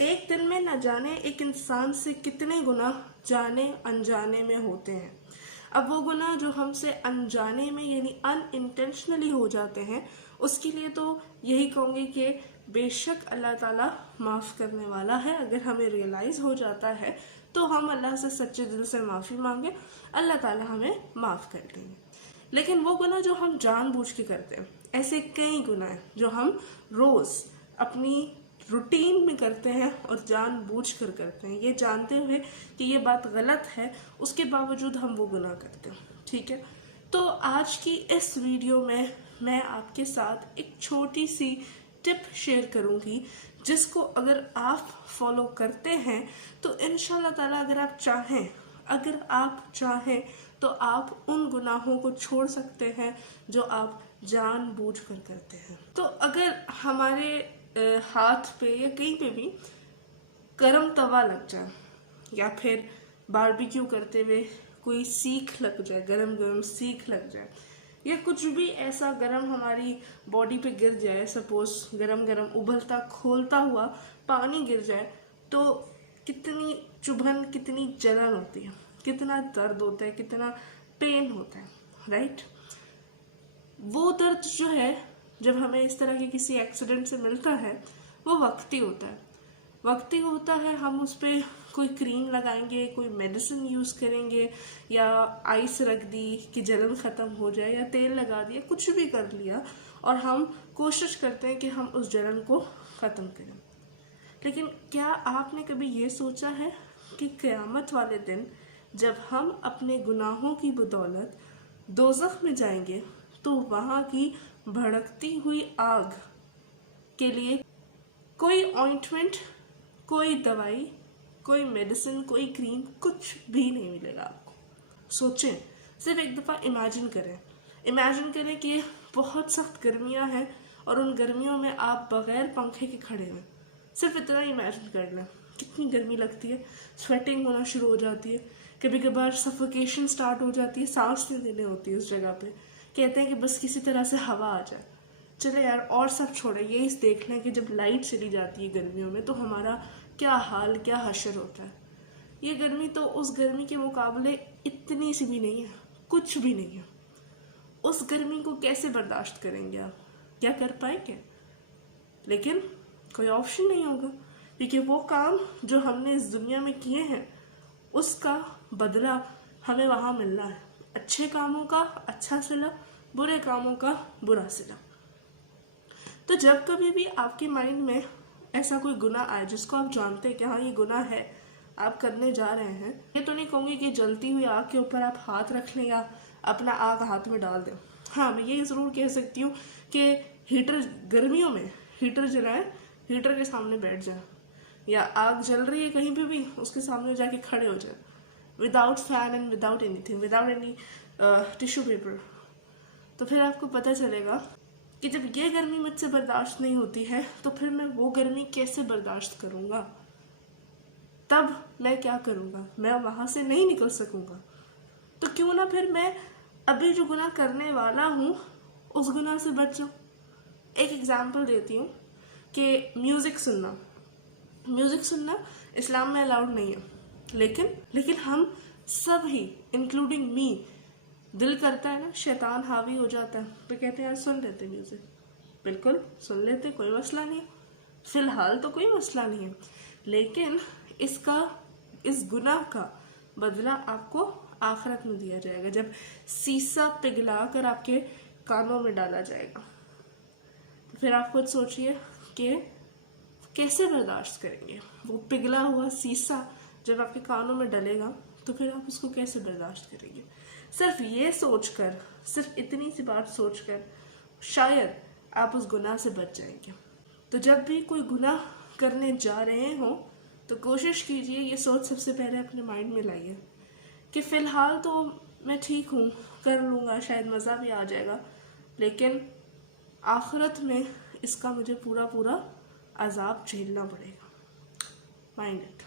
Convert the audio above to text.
एक दिन में न जाने एक इंसान से कितने गुनाह जाने अनजाने में होते हैं। अब वो गुनाह जो हमसे अनजाने में यानी अनइंटेंशनली हो जाते हैं, उसके लिए तो यही कहूँगी कि बेशक अल्लाह ताला माफ़ करने वाला है। अगर हमें रियलाइज़ हो जाता है तो हम अल्लाह से सच्चे दिल से माफ़ी मांगे, अल्लाह ताला हमें माफ़ कर देंगे। लेकिन वो गुनाह जो हम जानबूझ के करते हैं, ऐसे कई गुनाह हैं जो हम रोज़ अपनी रूटीन में करते हैं और जानबूझ कर करते हैं, ये जानते हुए कि ये बात गलत है, उसके बावजूद हम वो गुनाह करते हैं। ठीक है, तो आज की इस वीडियो में मैं आपके साथ एक छोटी सी टिप शेयर करूंगी, जिसको अगर आप फॉलो करते हैं तो इंशाल्लाह ताला अगर आप चाहें तो आप उन गुनाहों को छोड़ सकते हैं जो आप जानबूझ कर करते हैं। तो अगर हमारे हाथ पे या कहीं पे भी गरम तवा लग जाए या फिर बारबेक्यू करते हुए कोई सीख लग जाए, गरम गरम सीख लग जाए, या कुछ भी ऐसा गरम हमारी बॉडी पे गिर जाए, सपोज गरम गरम उबलता खोलता हुआ पानी गिर जाए, तो कितनी चुभन, कितनी जलन होती है, कितना दर्द होता है, कितना पेन होता है, राइट। वो दर्द जो है जब हमें इस तरह के किसी एक्सीडेंट से मिलता है वो वक्ती होता है। हम उस पर कोई क्रीम लगाएंगे, कोई मेडिसिन यूज़ करेंगे, या आइस रख दी कि जलन ख़त्म हो जाए, या तेल लगा दिया, कुछ भी कर लिया और हम कोशिश करते हैं कि हम उस जलन को ख़त्म करें। लेकिन क्या आपने कभी ये सोचा है कि क़यामत वाले दिन जब हम अपने गुनाहों की बदौलत दोज़ख में जाएंगे तो वहाँ की भड़कती हुई आग के लिए कोई ऑइंटमेंट, कोई दवाई, कोई मेडिसिन, कोई क्रीम, कुछ भी नहीं मिलेगा आपको। सोचें, सिर्फ एक दफ़ा इमेजिन करें कि बहुत सख्त गर्मियाँ हैं और उन गर्मियों में आप बग़ैर पंखे के खड़े हैं। सिर्फ इतना इमेजिन कर लें कितनी गर्मी लगती है, स्वेटिंग होना शुरू हो जाती है, कभी कभार सफोकेशन स्टार्ट हो जाती है, सांस नहीं लेने होती है उस जगह पे। कहते हैं कि बस किसी तरह से हवा आ जाए। चले यार, और सब छोड़े, ये इस देख लें कि जब लाइट चली जाती है गर्मियों में तो हमारा क्या हाल, क्या हशर होता है। ये गर्मी तो उस गर्मी के मुकाबले इतनी सी भी नहीं है, कुछ भी नहीं है। उस गर्मी को कैसे बर्दाश्त करेंगे आप? क्या कर पाएंगे? लेकिन कोई ऑप्शन नहीं होगा, क्योंकि वो काम जो हमने इस दुनिया में किए हैं उसका बदला हमें वहाँ मिलना है। अच्छे कामों का अच्छा सिला, बुरे कामों का बुरा सिला। तो जब कभी भी आपके माइंड में ऐसा कोई गुनाह आए जिसको आप जानते हैं कि हाँ ये गुनाह है, आप करने जा रहे हैं, ये तो नहीं कहूँगी कि जलती हुई आग के ऊपर आप हाथ रख लें या अपना आग हाथ में डाल दें। हाँ, मैं ये ज़रूर कह सकती हूँ कि हीटर, गर्मियों में हीटर जलाएं, हीटर के सामने बैठ जाए, या आग जल रही है कहीं पे भी उसके सामने जाके खड़े हो जाए, without fan and without anything, without any tissue paper. तो फिर आपको पता चलेगा कि जब ये गर्मी मुझसे बर्दाश्त नहीं होती है तो फिर मैं वो गर्मी कैसे बर्दाश्त करूँगा, तब मैं क्या करूँगा, मैं वहाँ से नहीं निकल सकूँगा। तो क्यों ना फिर मैं अभी जो गुनाह करने वाला हूँ उस गुनाह से बच जाऊँ। एक एग्जाम्पल देती हूँ कि म्यूज़िक सुनना इस्लाम में अलाउड नहीं है, लेकिन हम सब ही इंक्लूडिंग मी, दिल करता है ना, शैतान हावी हो जाता है तो कहते हैं यार सुन लेते म्यूज़िक। बिल्कुल सुन लेते, कोई मसला नहीं, फ़िलहाल तो कोई मसला नहीं है। लेकिन इस गुनाह का बदला आपको आखिरत में दिया जाएगा, जब शीशा पिघला कर आपके कानों में डाला जाएगा। तो फिर आप खुद सोचिए कि कैसे बर्दाश्त करेंगे वो पिघला हुआ शीशा जब आपके कानों में डलेगा, तो फिर आप उसको कैसे बर्दाश्त करेंगे। सिर्फ ये सोचकर, सिर्फ इतनी सी बात सोचकर शायद आप उस गुनाह से बच जाएंगे। तो जब भी कोई गुनाह करने जा रहे हो तो कोशिश कीजिए, ये सोच सबसे पहले अपने माइंड में लाइए कि फ़िलहाल तो मैं ठीक हूँ, कर लूँगा, शायद मज़ा भी आ जाएगा, लेकिन आखिरत में इसका मुझे पूरा अज़ाब झेलना पड़ेगा। Mind it.